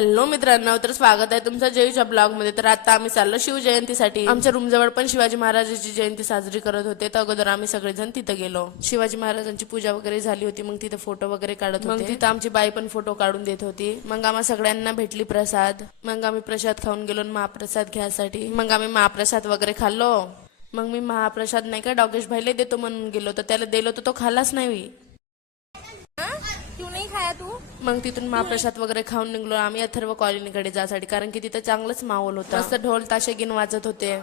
Hello मित्रांनो, तर स्वागत आहे तुमचं जयूच्या ब्लॉग मध्ये। तर आता आम्ही चाललो शिवजयंतीसाठी। आमच्या रूम जवळ पण शिवाजी महाराजांची जयंती साजरी करत होते, तर अगोदर आम्ही सगळेजण तिथे गेलो। शिवाजी महाराजांची पूजा वगैरे झाली होती, मग तिथे फोटो वगैरे काढत होते। मग तिथे आमची बाई पण फोटो काढून देत होती। मग आम्हा सगळ्यांना भेटली प्रसाद। मग आम्ही प्रसाद खाऊन गेलो महाप्रसाद घ्यायसाठी। मग आम्ही महाप्रसाद वगैरे खाल्लो। मग मी महाप्रसाद नाही का डॉगेश भाईला देतो म्हणून गेलो, तर त्याला दिलो तर तो खाल्लाच नाही। क्यों नहीं खाया तू? मग तिथून महाप्रसाद वगैरे खाऊन निघलो आम्ही अथर्व कॉलनीकडे जासाठी, कारण की तिथे चांगलंच माहोल होता। मस्त ढोल ताशे गिन वाजत होते।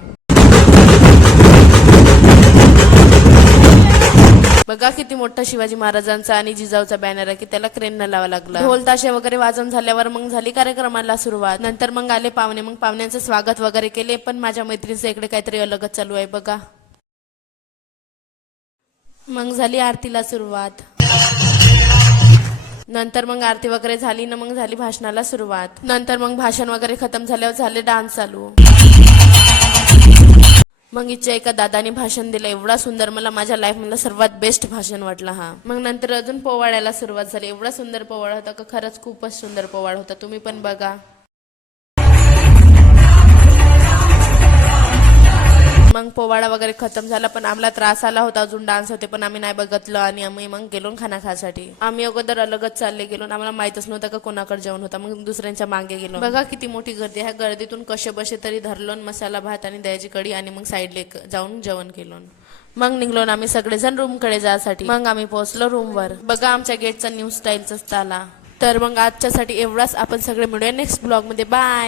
बघा किती मोठा शिवाजी महाराजांचा आणि जिजाऊचा बॅनर आहे की त्याला क्रेन न लावा लागला। ढोल ताशे वगैरे वाजून झाल्यावर मग झाली कार्यक्रमाला सुरुवात। नंतर मग आले पाहुणे, मग पाहुण्यांचं स्वागत वगैरे केले। पण माझ्या मैत्रिणीचं इकडे काहीतरी अलगच चालू आहे बघा। मग झाली आरतीला सुरुवात। नंतर मग आरती वगैरे झाली ना, मग झाली भाषणाला सुरुवात। नंतर मग भाषण वगैरे खतम झाल्यावर झाले डान्स चालू। मग इच्छा एका दादाने भाषण दिलं, एवढा सुंदर, मला माझ्या लाईफ मधला सर्वात बेस्ट भाषण वाटला हा। मग नंतर अजून पोवाड्याला सुरुवात झाली। एवढा सुंदर पोवाडा होता का, खरंच खूपच सुंदर पोवाडा होता, तुम्ही पण बघा। मग पोवाडा वगैरे खतम झाला, पण आम्हाला त्रास आला होता, अजून डान्स होते पण आम्ही नाही बघितलं आणि आम्ही मग गेलो खाना खासाठी। आम्ही अगोदर अलगच चालले गेलो, आम्हाला माहितच नव्हतं का कोणाकडे जेवण होता, मग दुसऱ्यांच्या मागे गेलो। बघा किती मोठी गर्दी, ह्या गर्दीतून कसे बसे तरी धरलो, मसाला भात आणि दह्याची कढी आणि मग साईडला जाऊन जेवण केलो। मग निघलो आम्ही सगळेजण रूम कडे जायसाठी। मग आम्ही पोहोचलो रूमवर। बघा आमच्या गेटचा न्यू स्टाईलचा आला। तर मग आजच्यासाठी एवढाच, आपण सगळे मिळूया नेक्स्ट ब्लॉग मध्ये। बाय।